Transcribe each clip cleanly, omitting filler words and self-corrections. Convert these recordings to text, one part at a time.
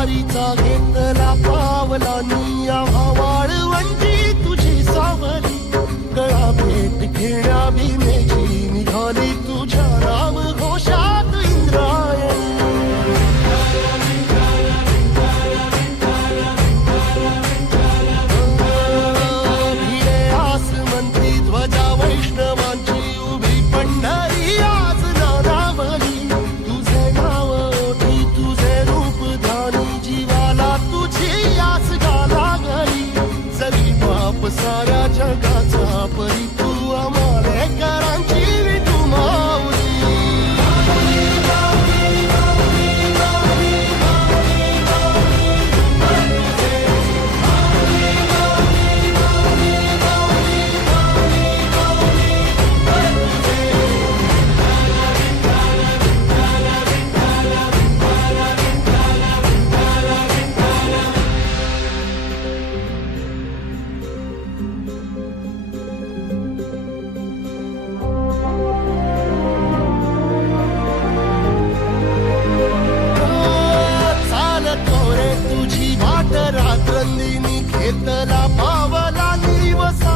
वारीचा घेतला पावला निया वाळवंटी तुझी सावली गळा भेट घेण्या भीमेची निघाली तुझ्या राम घोषात इंद्रायणी भिडे आसमंती ध्वजा वैष्णवांची उभी पंढरी आज नादावली तुझे नाव ओठी तुझे रूप ध्यानी जीवाला तुझी आस गाला गली जरी बाप साऱ्या जगाचा परी तू आमालेकरांची विठू माऊली रात्रंदिनी घेतला पावला निवसा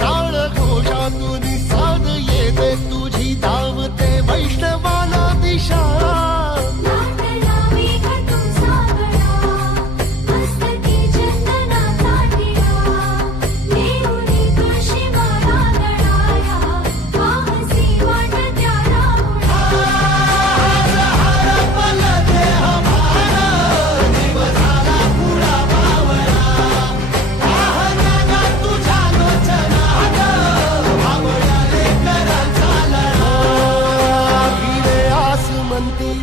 टाळ घोषातून साध येते तुझी धावते वैष्णवाला दिशा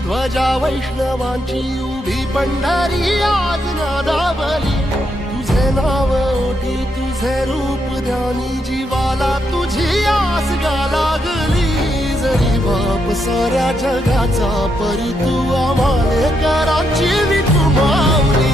ध्वजा वैष्णवांची उभी पंढरी आज नादावली तुझे नाव ओठी तुझे रूप ध्यानी जीवाला तुझी आस गा लागली जरी बाप साऱ्या जगाचा परी तू आमालेकरांची विठू माऊली